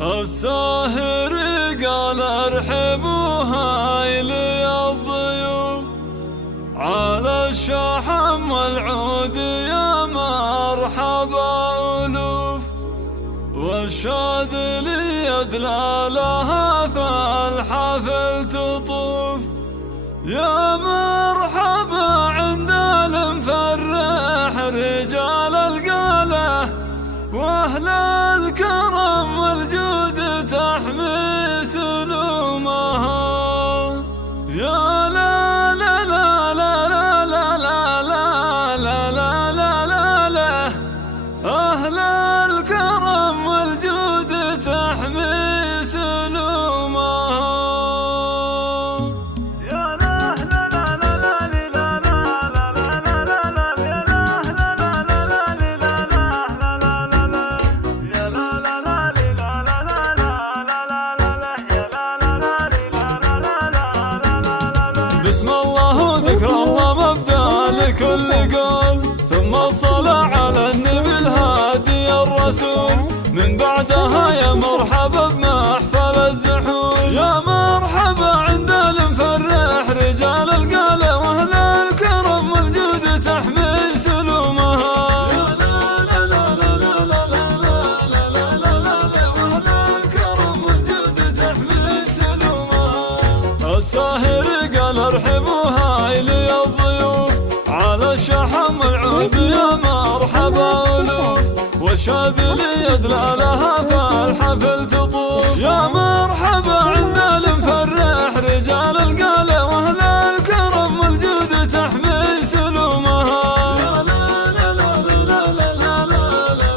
الساهر قال ارحبوا هايلي الضيوف على الشحم والعود يا مرحبا ألوف، والشاذلي يدلى لها فالحفل تطوف. يا مرحبا عند المفرح رجال القاله واهل الكرم والجود تحمي سلومها. يا لا لا لا لا لا لا لا لا لا لا لا لا أهل الكرم والجود تحمي سلومها. بسم الله وذكر الله مبدأ لكل قول، ثم الصلاة على النبي الهادي الرسول، من بعدها يا مرحبا بمحفل الزحول. يا مرحبا عند المفرح رجال القالة واهل الكرم والجود تحمي سلومها. يا لا لا لا لا لا لا لا لا لا لا واهل الكرم والجود تحمي سلومها. الساهر قال ارحبوا هايلي الضيوف على الشحم والعود يا مرحبا ألوف، والشاذلي يدلى لها فالحفل تطوف. يا مرحبا عند المفرح رجال القالة واهل الكرم والجود تحمي سلومها. يا لا لا لا لا لا لا لا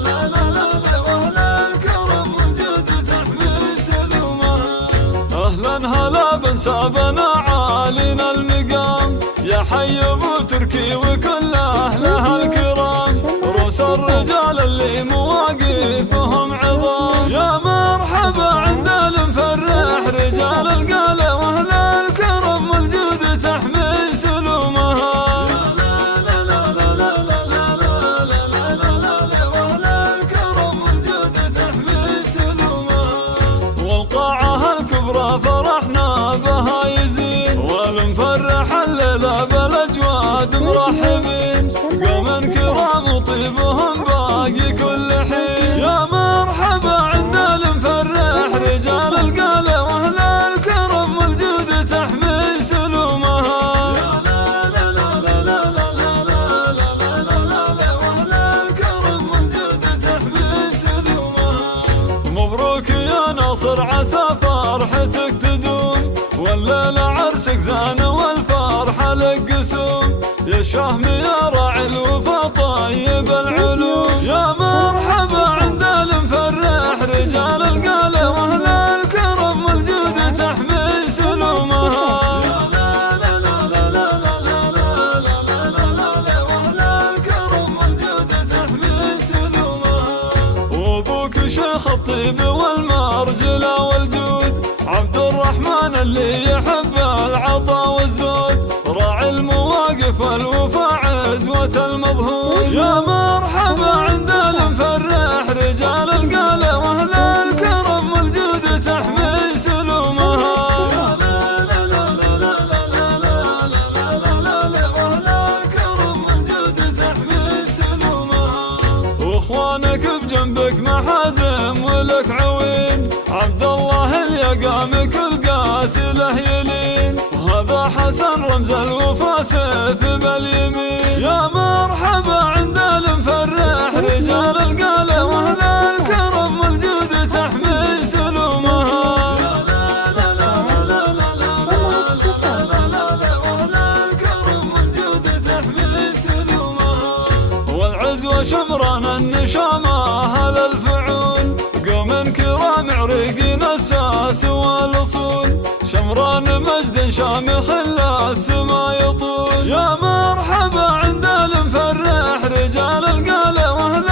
لا لا لا واهل الكرم والجود تحمي سلومها. اهلا هلا بن سابنا عالينا المقام، يا حي ابو تركي وكل اهلها الكرام، روس الرجال اللي مواقفهم عظام. يا مرحبا عند المفرح رجال القالة واهل الكرم والجود تحمي سلومها. يا لا لا لا لا لا لا لا لا لا لا واهل الكرم والجود تحمي سلومها. والقاعة الكبرى فرحنا بها يزين، والمفرح الليلة بالاجواد مرحبين، قوم كرام وطيبهم باقي كل حين. يا مرحبا عند المفرح رجال القالة واهل الكرم والجود تحمي سلومها. يا لا لا لا لا لا لا لا لا لا لا لا واهل الكرم والجود تحمي سلومها. مبروك يا ناصر عسى فرحتك تدوم، والليلة عرسك زان والفرحة لك قسوم. يا شهم يا راعي الوفا طيب العلوم. يا مرحبا عند المفرح رجال القالة واهل الكرم والجود تحمي سلومها. يا لا لا لا لا لا لا لا لا لا لا لا واهل الكرم والجود تحمي سلومها. وابوك شيخ الطيب والمرجلة والجود، عبد الرحمن اللي يحب العطا والزود، راعي المواقف والوفا عزوة المظهور. يا مرحبا عند المفرح رجال القالة واهل الكرم والجود تحمي سلومها. يا لا لا لا لا لا لا لا لا لا لا واهل الكرم والجود تحمي سلومها. واخوانك بجنبك محازم ولك عوين، عبد الله اليقام كل قاسي له يلين، وهذا حسن رمز الوفا سيف باليمين. يا مرحبا عند المفرح رجال القالة واهل الكرم والجود تحمي سلومها. يا لا لا لا لا لا لا لا لا لا واهل الكرم والجود تحمي سلومها. والعزوة شمران النشامة اهل الفعول، قوم كرام عريقين الساس والاصول، شمران مجد شامخ الا السما يطول. يا مرحبا عند المفرح رجال القالة واهل